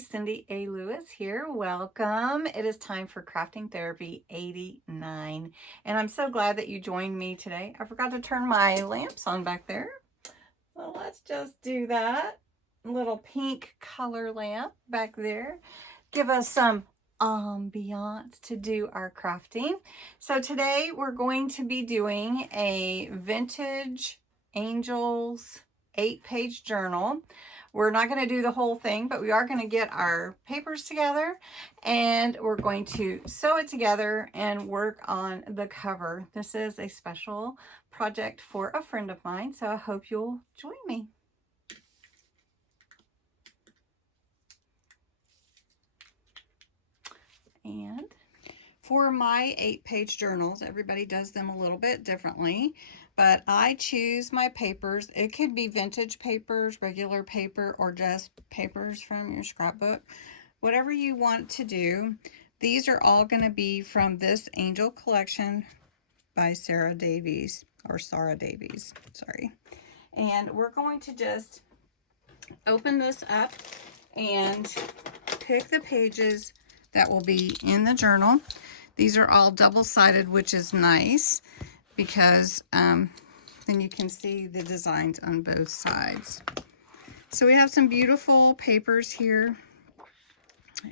Cindy A. Lewis here. Welcome. It is time for Crafting Therapy 89. And I'm so glad that you joined me today. I forgot to turn my lamps on back there. So let's just do that. Little pink color lamp back there. Give us some ambiance to do our crafting. So today we're going to be doing a vintage angels 8-page journal. We're not going to do the whole thing, but we are going to get our papers together and we're going to sew it together and work on the cover. This is a special project for a friend of mine, so I hope you'll join me. And for my 8-page journals, everybody does them a little bit differently, but I choose my papers. It could be vintage papers, regular paper, or just papers from your scrapbook. Whatever you want to do. These are all going to be from this Angel collection by Sara Davies, sorry. And we're going to just open this up and pick the pages that will be in the journal. These are all double-sided, which is nice because then you can see the designs on both sides. So we have some beautiful papers here,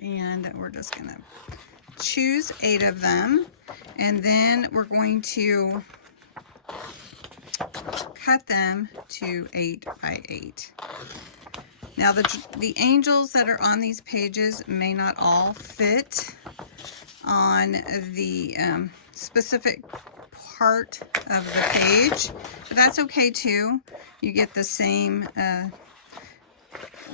and we're just going to choose 8 of them, and then we're going to cut them to 8 by 8. Now the angels that are on these pages may not all fit on the specific part of the page, but that's okay too. You get the same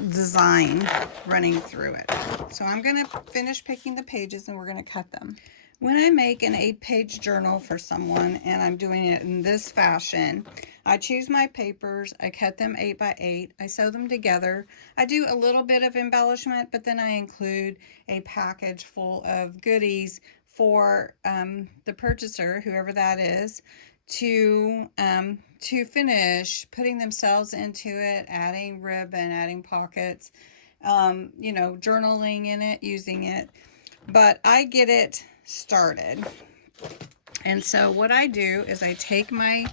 design running through it. So I'm going to finish picking the pages and we're going to cut them. When I make an 8-page journal for someone and I'm doing it in this fashion, I choose my papers, I cut them 8 by 8, I sew them together. I do a little bit of embellishment, but then I include a package full of goodies for the purchaser, whoever that is, to finish putting themselves into it, adding ribbon, adding pockets, you know, journaling in it, using it. But I get it started. And so what I do is I take my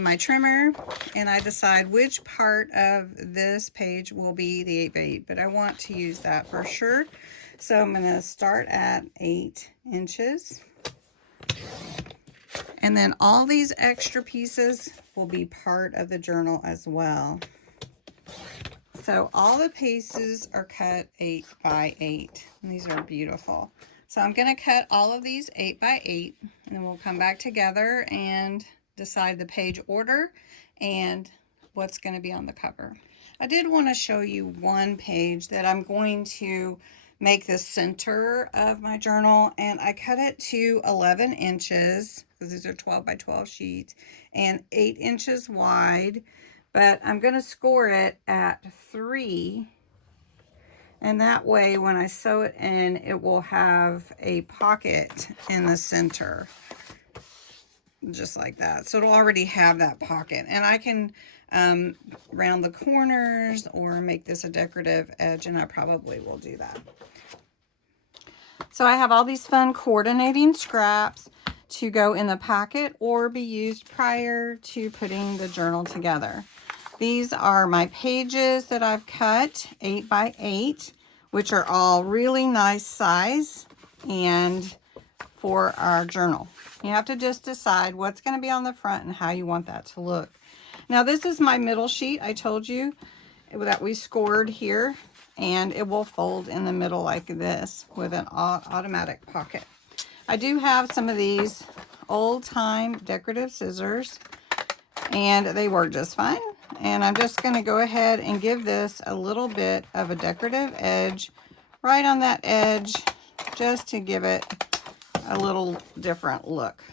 my trimmer and I decide which part of this page will be the 8 by 8, but I want to use that for sure. So I'm going to start at 8 inches. And then all these extra pieces will be part of the journal as well. So all the pieces are cut 8 by 8. And these are beautiful. So I'm going to cut all of these 8 by 8, and then we'll come back together and decide the page order and what's going to be on the cover. I did want to show you one page that I'm going to make the center of my journal, and I cut it to 11 inches because these are 12 by 12 sheets and 8 inches wide, but I'm going to score it at 3. And that way, when I sew it in, it will have a pocket in the center, just like that. So it'll already have that pocket. And I can round the corners or make this a decorative edge, and I probably will do that. So I have all these fun coordinating scraps to go in the packet or be used prior to putting the journal together. These are my pages that I've cut 8 by 8, which are all really nice size and for our journal. You have to just decide what's going to be on the front and how you want that to look. Now this is my middle sheet. I told you that we scored here, and it will fold in the middle like this with an automatic pocket. I do have some of these old-time decorative scissors, and they work just fine. And I'm just going to go ahead and give this a little bit of a decorative edge right on that edge, just to give it a little different look.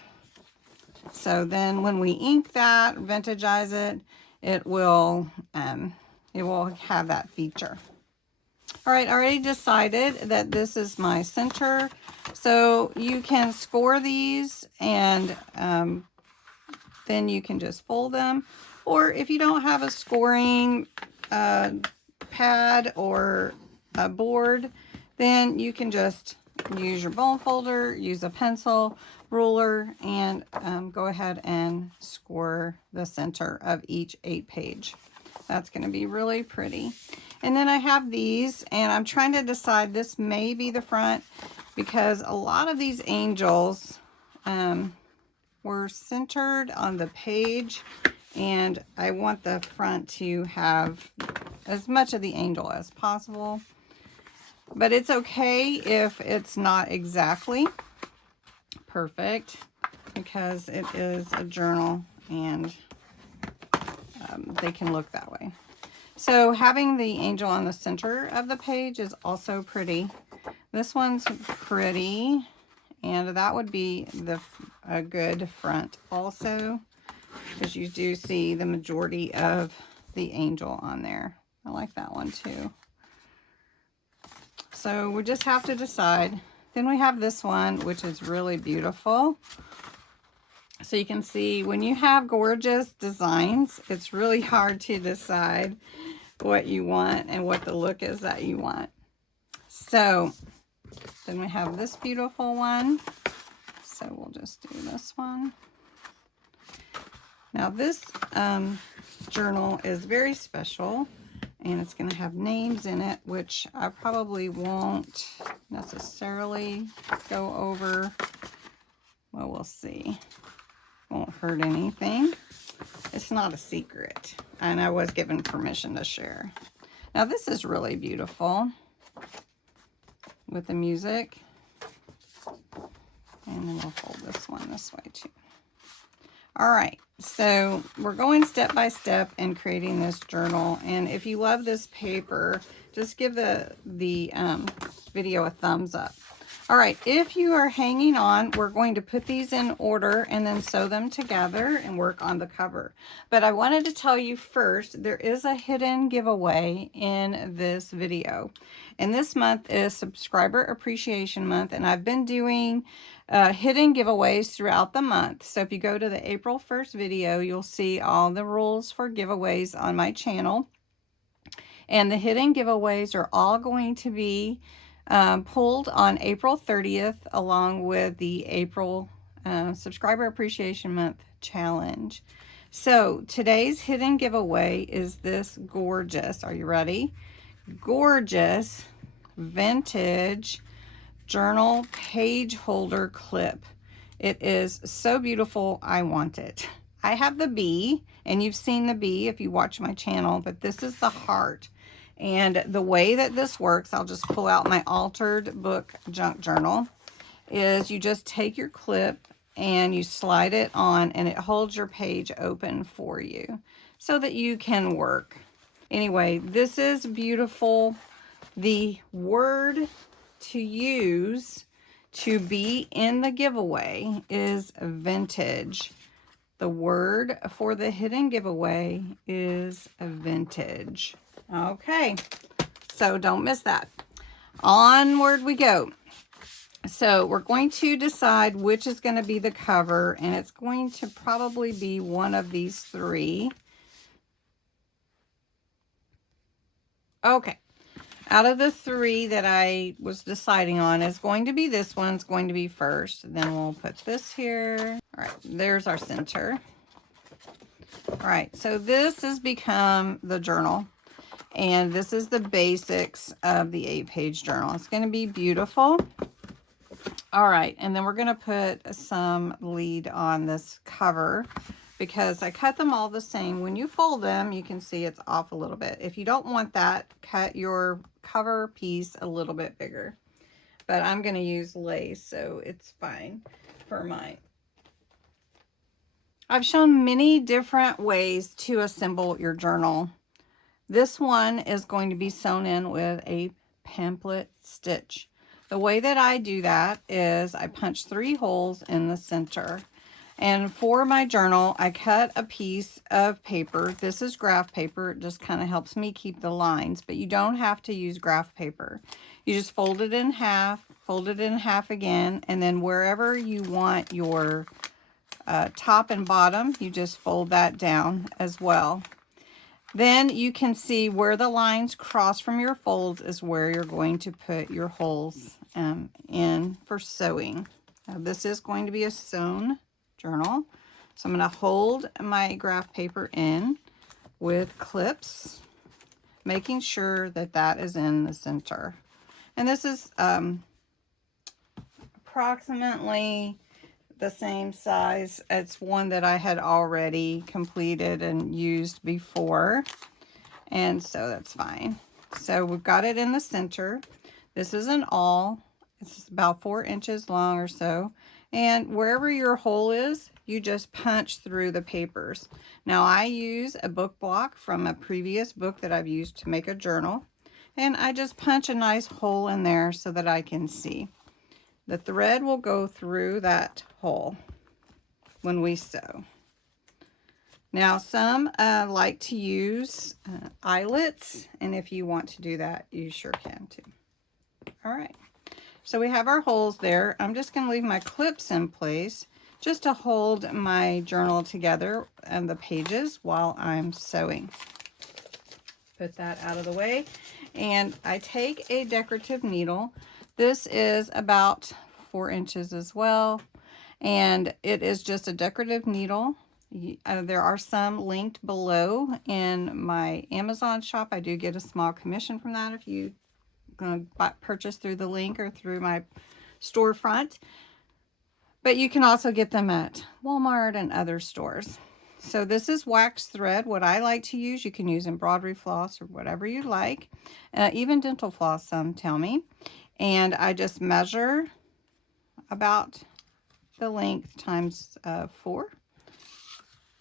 So then when we ink that, vintagize it, it will have that feature. All right, I already decided that this is my center. So you can score these, and then you can just fold them. Or if you don't have a scoring pad or a board, then you can just use your bone folder, use a pencil, ruler, and go ahead and score the center of each 8-page. That's going to be really pretty. And then I have these, and I'm trying to decide, this may be the front, because a lot of these angels were centered on the page, and I want the front to have as much of the angel as possible. But it's okay if it's not exactly perfect, because it is a journal and they can look that way. So having the angel on the center of the page is also pretty. This one's pretty, and that would be a good front also, because you do see the majority of the angel on there. I like that one too. So we just have to decide. Then we have this one, which is really beautiful. So you can see when you have gorgeous designs, it's really hard to decide what you want and what the look is that you want. So then we have this beautiful one. So we'll just do this one. Now this journal is very special, and it's going to have names in it, which I probably won't necessarily go over. Well, we'll see. Won't hurt anything. It's not a secret, and I was given permission to share. Now this is really beautiful with the music, and then we'll fold this one this way too. All right, so we're going step by step in creating this journal, and if you love this paper, just give the video a thumbs up. All right, if you are hanging on, we're going to put these in order and then sew them together and work on the cover. But I wanted to tell you first, there is a hidden giveaway in this video. And this month is Subscriber Appreciation Month, and I've been doing hidden giveaways throughout the month. So if you go to the April 1st video, you'll see all the rules for giveaways on my channel. And the hidden giveaways are all going to be pulled on April 30th, along with the April Subscriber Appreciation Month challenge. So today's hidden giveaway is this gorgeous, are you ready? Gorgeous vintage journal page holder clip. It is so beautiful, I want it. I have the bee, and you've seen the bee if you watch my channel, but this is the heart. And the way that this works, I'll just pull out my altered book junk journal, is you just take your clip and you slide it on, and it holds your page open for you so that you can work. Anyway, this is beautiful. The word to use to be in the giveaway is vintage. The word for the hidden giveaway is vintage. Okay, so don't miss that. Onward we go. So we're going to decide which is going to be the cover, and it's going to probably be one of these three. Okay, out of the three that I was deciding on, is going to be this one's going to be first. Then we'll put this here. All right, there's our center. All right, so this has become the journal. And this is the basics of the 8-page journal. It's going to be beautiful. All right, and then we're going to put some lead on this cover, because I cut them all the same. When you fold them, you can see it's off a little bit. If you don't want that, cut your cover piece a little bit bigger. But I'm going to use lace, so it's fine for mine. I've shown many different ways to assemble your journal. This one is going to be sewn in with a pamphlet stitch. The way that I do that is I punch 3 holes in the center. And for my journal, I cut a piece of paper. This is graph paper. It just kind of helps me keep the lines, but you don't have to use graph paper. You just fold it in half again, and then wherever you want your top and bottom, you just fold that down as well. Then you can see where the lines cross from your folds is where you're going to put your holes in for sewing. Now, this is going to be a sewn journal. So I'm going to hold my graph paper in with clips, making sure that that is in the center. And this is approximately the same size. It's one that I had already completed and used before, and so that's fine. So we've got it in the center. This is an awl. It's about 4 inches long or so, and wherever your hole is, you just punch through the papers. Now I use a book block from a previous book that I've used to make a journal, and I just punch a nice hole in there so that I can see. The thread will go through that hole when we sew. Now some like to use eyelets, and if you want to do that, you sure can too. All right, so we have our holes there. I'm just going to leave my clips in place just to hold my journal together and the pages while I'm sewing. Put that out of the way, and I take a decorative needle. This is about 4 inches as well, and it is just a decorative needle. There are some linked below in my Amazon shop. I do get a small commission from that if you purchase through the link or through my storefront. But you can also get them at Walmart and other stores. So this is wax thread. What I like to use, you can use embroidery floss or whatever you like. Even dental floss, some tell me. And I just measure about the length times 4.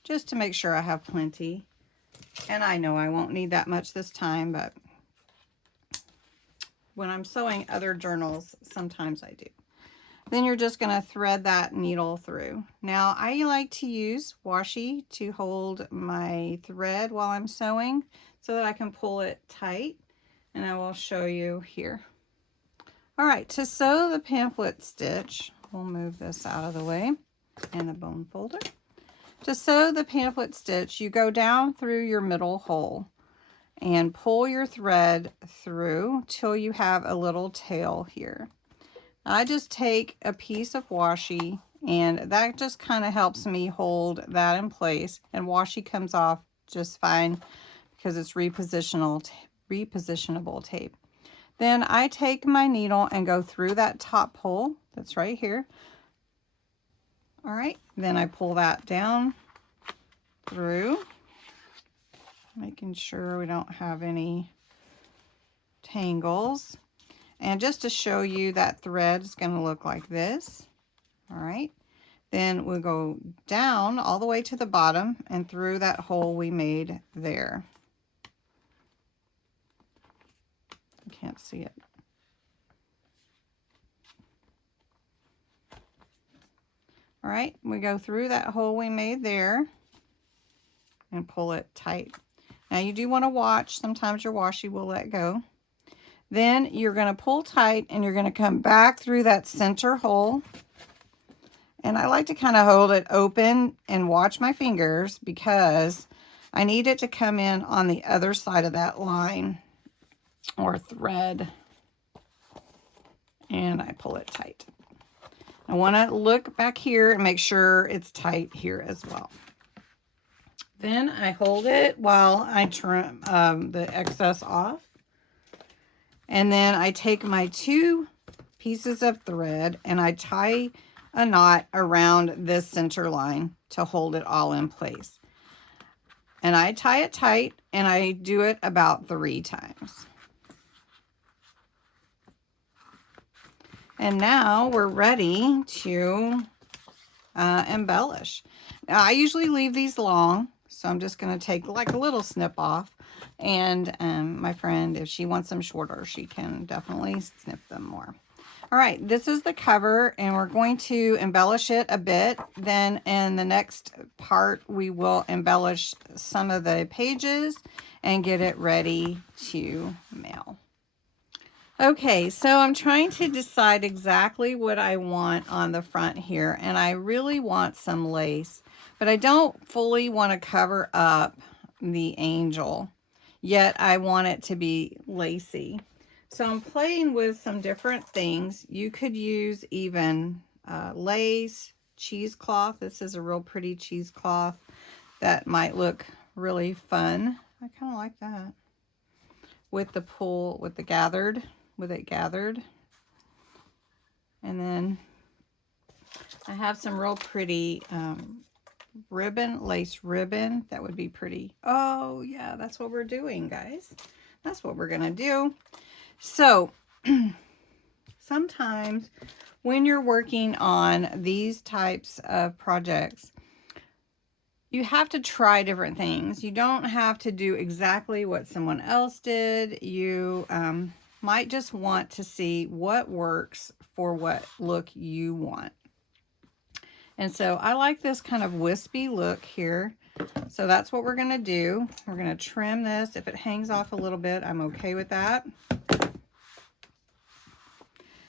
Just to make sure I have plenty. And I know I won't need that much this time, but when I'm sewing other journals, sometimes I do. Then you're just going to thread that needle through. Now, I like to use washi to hold my thread while I'm sewing so that I can pull it tight, and I will show you here. All right, to sew the pamphlet stitch, we'll move this out of the way and the bone folder. To sew the pamphlet stitch, you go down through your middle hole and pull your thread through till you have a little tail here. I just take a piece of washi, and that just kind of helps me hold that in place, and washi comes off just fine because it's repositionable tape. Then I take my needle and go through that top hole that's right here. All right, then I pull that down through, making sure we don't have any tangles. And just to show you, that thread is going to look like this. All right. Then we'll go down all the way to the bottom and through that hole we made there. I can't see it. All right. We go through that hole we made there and pull it tight. Now you do want to watch. Sometimes your washi will let go. Then you're going to pull tight, and you're going to come back through that center hole. And I like to kind of hold it open and watch my fingers because I need it to come in on the other side of that line or thread. And I pull it tight. I want to look back here and make sure it's tight here as well. Then I hold it while I trim the excess off. And then I take my 2 pieces of thread and I tie a knot around this center line to hold it all in place. And I tie it tight, and I do it about 3 times. And now we're ready to embellish. Now, I usually leave these long, so I'm just going to take like a little snip off. And my friend, if she wants them shorter, she can definitely snip them more. All right, this is the cover, and we're going to embellish it a bit. Then in the next part, we will embellish some of the pages and get it ready to mail. Okay, so I'm trying to decide exactly what I want on the front here, and I really want some lace, but I don't fully want to cover up the angel, yet I want it to be lacy. So I'm playing with some different things. You could use even lace, cheesecloth. This is a real pretty cheesecloth that might look really fun. I kind of like that. With the pull, with it gathered. And then I have some real pretty ribbon, lace ribbon. That would be pretty. Oh yeah, that's what we're doing, guys. That's what we're gonna do. So sometimes when you're working on these types of projects, you have to try different things. You don't have to do exactly what someone else did. You might just want to see what works for what look you want. And so I like this kind of wispy look here. So that's what we're going to do. We're going to trim this. If it hangs off a little bit, I'm okay with that.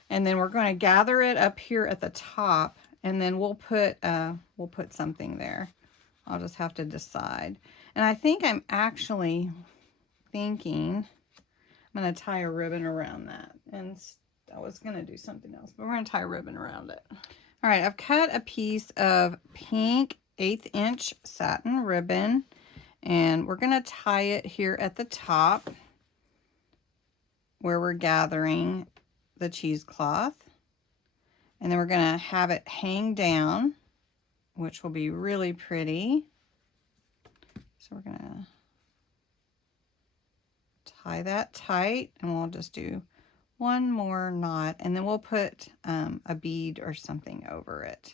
And then we're going to gather it up here at the top, and then we'll put something there. I'll just have to decide. And I think I'm actually thinking I'm going to tie a ribbon around that. And I was going to do something else, but we're going to tie a ribbon around it. All right, I've cut a piece of pink 1/8 inch satin ribbon, and we're going to tie it here at the top where we're gathering the cheesecloth. And then we're going to have it hang down, which will be really pretty. So we're going to tie that tight, and we'll just do one more knot, and then we'll put a bead or something over it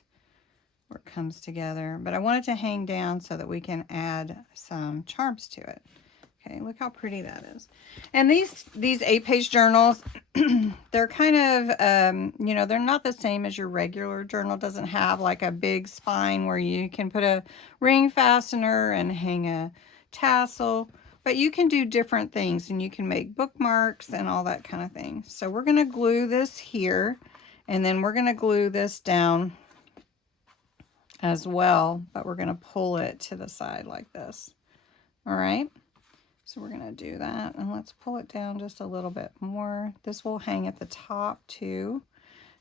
where it comes together. But I want it to hang down so that we can add some charms to it. Okay, look how pretty that is. And these 8-page journals, they're kind of, you know, they're not the same as your regular journal. It doesn't have like a big spine where you can put a ring fastener and hang a tassel. But you can do different things, and you can make bookmarks and all that kind of thing. So we're going to glue this here, and then we're going to glue this down as well, but we're going to pull it to the side like this. All right. So we're going to do that, and let's pull it down just a little bit more. This will hang at the top too.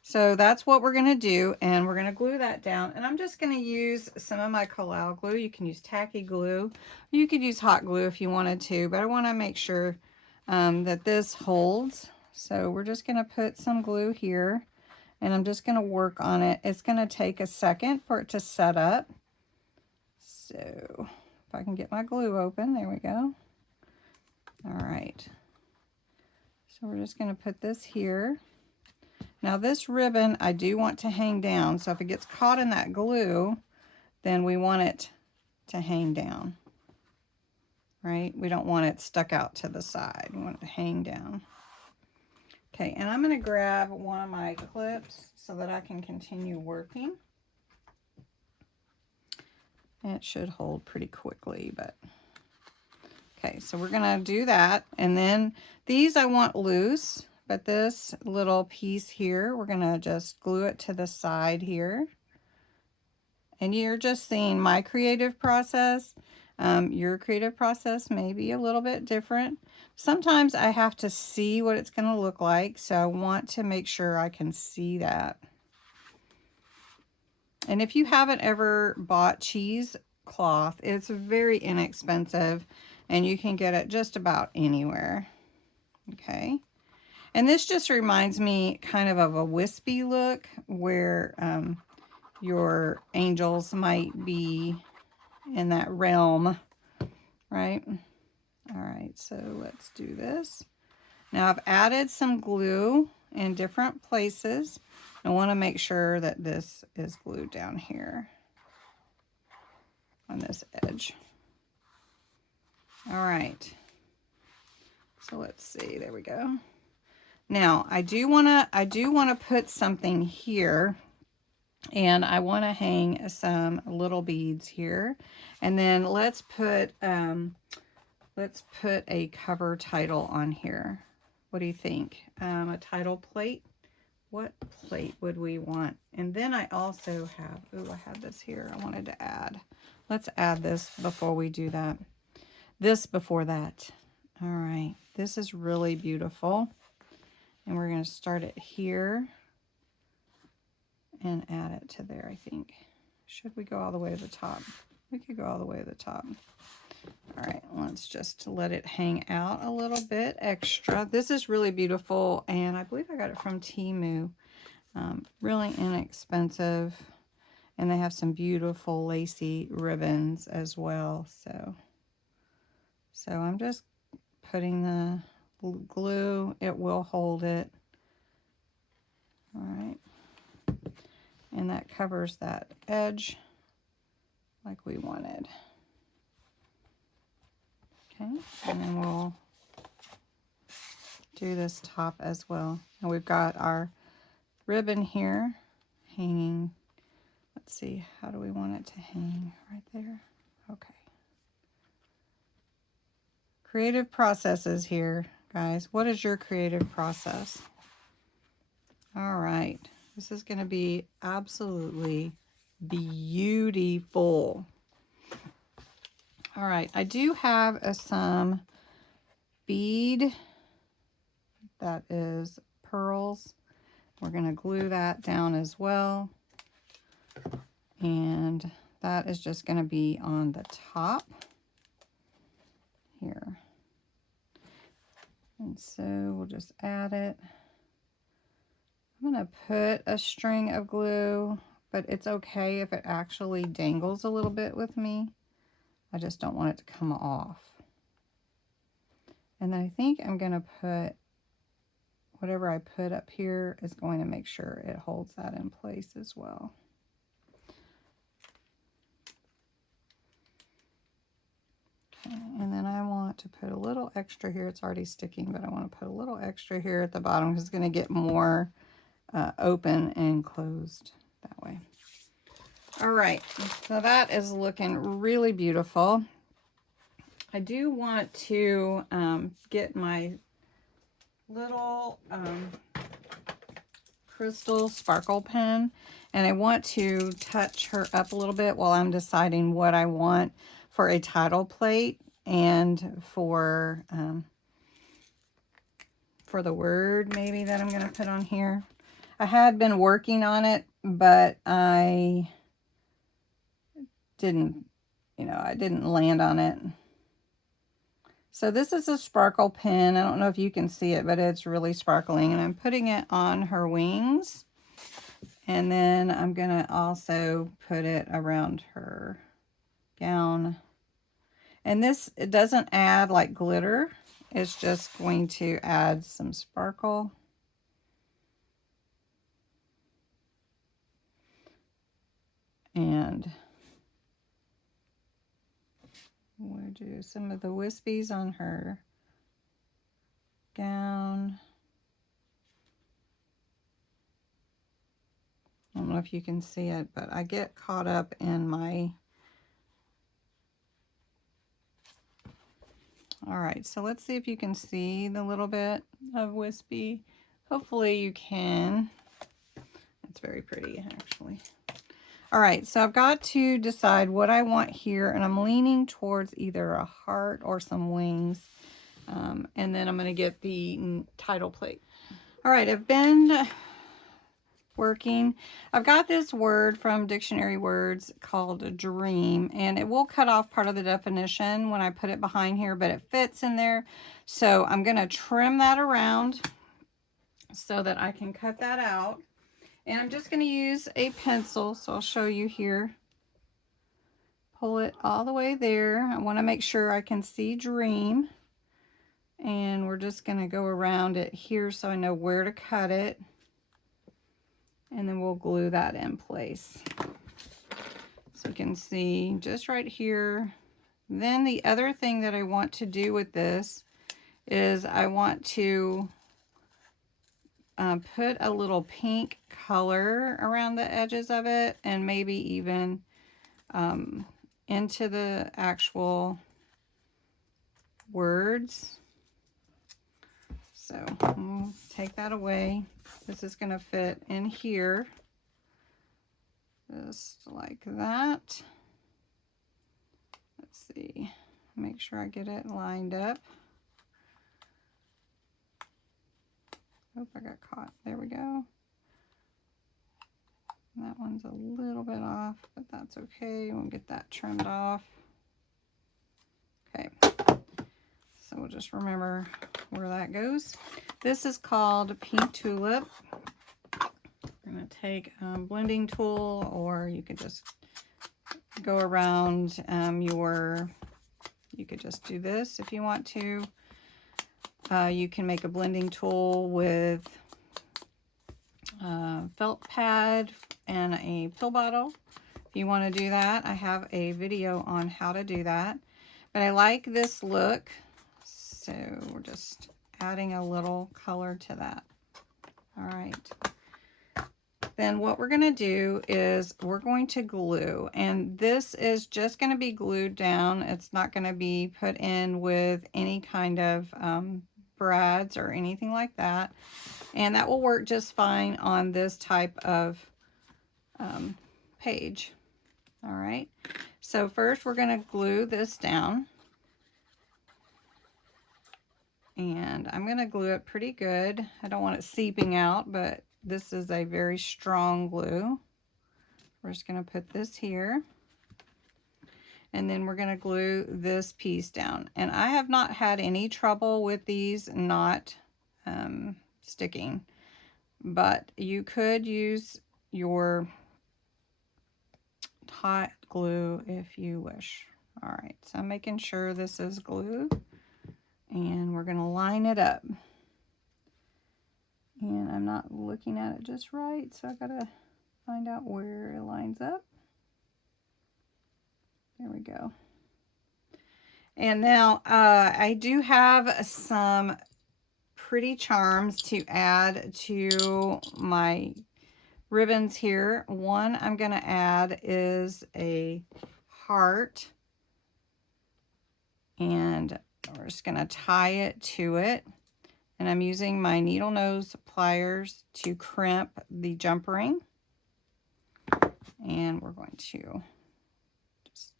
So that's what we're going to do, and we're going to glue that down. And I'm just going to use some of my Collal glue. You can use tacky glue. You could use hot glue if you wanted to, but I want to make sure that this holds. So we're just going to put some glue here, and I'm just going to work on it. It's going to take a second for it to set up. So if I can get my glue open, there we go. All right. So we're just going to put this here. Now this ribbon, I do want to hang down. So if it gets caught in that glue, then we want it to hang down, right? We don't want it stuck out to the side. We want it to hang down. Okay, and I'm going to grab one of my clips so that I can continue working. And it should hold pretty quickly, but... Okay, so we're going to do that. And then these I want loose. But this little piece here, we're going to just glue it to the side here. And you're just seeing my creative process. Your creative process may be a little bit different. Sometimes I have to see what it's going to look like, so I want to make sure I can see that. And if you haven't ever bought cheesecloth, it's very inexpensive, and you can get it just about anywhere. Okay. And this just reminds me kind of a wispy look where your angels might be in that realm, right? All right, so let's do this. Now I've added some glue in different places. I want to make sure that this is glued down here on this edge. All right, so let's see, there we go. Now, I do want to put something here, and I want to hang some little beads here. And then let's put a cover title on here. What do you think? A title plate? What plate would we want? And then I also have, I have this here I wanted to add. Let's add this before we do that. this before that. All right, this is really beautiful. And we're going to start it here and add it to there, I think. Should we go all the way to the top? We could go all the way to the top. All right, let's just let it hang out a little bit extra. This is really beautiful, and I believe I got it from Temu. Really inexpensive, and they have some beautiful lacy ribbons as well. So I'm just putting the glue. It will hold it. All right, and that covers that edge like we wanted. Okay, and then we'll do this top as well. And we've got our ribbon here hanging. Let's see, how do we want it to hang? Right there. Okay. Creative processes here, guys. What is your creative process? All right. This is going to be absolutely beautiful. All right. I do have some bead that is pearls. We're going to glue that down as well. And that is just going to be on the top here. And so we'll just add it. I'm going to put a string of glue, but it's okay if it actually dangles a little bit with me. I just don't want it to come off. And then I think I'm going to put whatever I put up here is going to make sure it holds that in place as well. Okay, and then I want to put a little extra here. It's already sticking, but I want to put a little extra here at the bottom because it's going to get more open and closed that way. All right, so that is looking really beautiful. I do want to get my little crystal sparkle pen, and I want to touch her up a little bit while I'm deciding what I want for a title plate and for the word maybe that I'm going to put on here. I had been working on it, but I didn't land on it. So this is a sparkle pen. I don't know if you can see it, but it's really sparkling, and I'm putting it on her wings. And then I'm going to also put it around her gown. And this, it doesn't add like glitter. It's just going to add some sparkle. And we'll do some of the wispies on her gown. I don't know if you can see it, but I get caught up in my... All right, so let's see if you can see the little bit of wispy. Hopefully you can. It's very pretty, actually. All right, so I've got to decide what I want here, and I'm leaning towards either a heart or some wings. And then I'm going to get the title plate. All right, I've been working. I've got this word from Dictionary Words called dream, and it will cut off part of the definition when I put it behind here, but it fits in there. So I'm going to trim that around so that I can cut that out. And I'm just going to use a pencil, so I'll show you here. Pull it all the way there. I want to make sure I can see dream. And we're just going to go around it here so I know where to cut it. And then we'll glue that in place. So you can see just right here. Then the other thing that I want to do with this is I want to put a little pink color around the edges of it, and maybe even into the actual words. So we'll take that away. This is going to fit in here, just like that. Let's see. Make sure I get it lined up. Oh, I got caught. There we go. That one's a little bit off, but that's okay. We'll get that trimmed off. Okay. So we'll just remember where that goes. This is called Pink Tulip. I'm going to take a blending tool, or you could just go around you could just do this if you want to. You can make a blending tool with a felt pad and a pill bottle. If you want to do that, I have a video on how to do that. But I like this look, so we're just adding a little color to that. All right. Then what we're going to do is we're going to glue, and this is just going to be glued down. It's not going to be put in with any kind of brads or anything like that, and that will work just fine on this type of page. All right, so first we're going to glue this down, and I'm going to glue it pretty good. I don't want it seeping out, but this is a very strong glue. We're just going to put this here, and then we're going to glue this piece down. And I have not had any trouble with these not sticking, but you could use your hot glue if you wish. All right, so I'm making sure this is glued, and we're going to line it up. And I'm not looking at it just right, so I gotta find out where it lines up. There we go. And now I do have some pretty charms to add to my ribbons here. One I'm gonna add is a heart, and we're just gonna tie it to it. And I'm using my needle nose pliers to crimp the jump ring. And we're going to just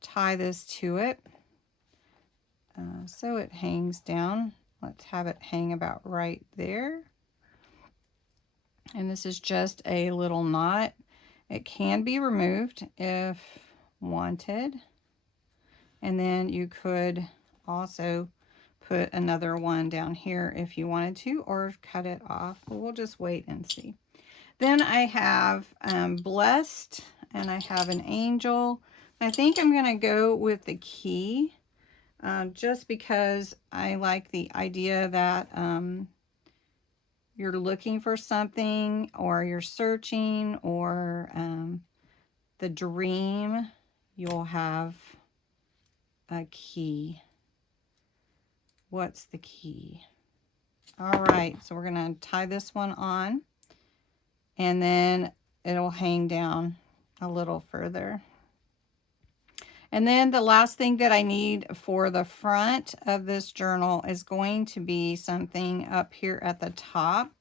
tie this to it so it hangs down. Let's have it hang about right there. And this is just a little knot. It can be removed if wanted. And then you could also put another one down here if you wanted to, or cut it off. But we'll just wait and see. Then I have blessed, and I have an angel. I think I'm going to go with the key, just because I like the idea that you're looking for something, or you're searching, or the dream, you'll have a key. What's the key? All right, so we're going to tie this one on, and then it'll hang down a little further. And then the last thing that I need for the front of this journal is going to be something up here at the top.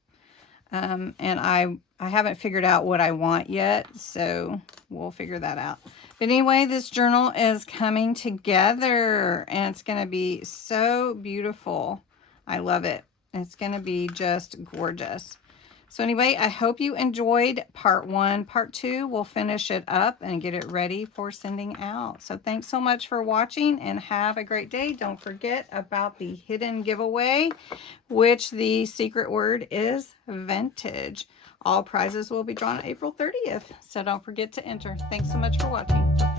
And I haven't figured out what I want yet, so we'll figure that out. But anyway, this journal is coming together, and it's going to be so beautiful. I love it. It's going to be just gorgeous. So anyway, I hope you enjoyed part 1. Part 2, we'll finish it up and get it ready for sending out. So thanks so much for watching, and have a great day. Don't forget about the hidden giveaway, which the secret word is vintage. All prizes will be drawn April 30th, so don't forget to enter. Thanks so much for watching.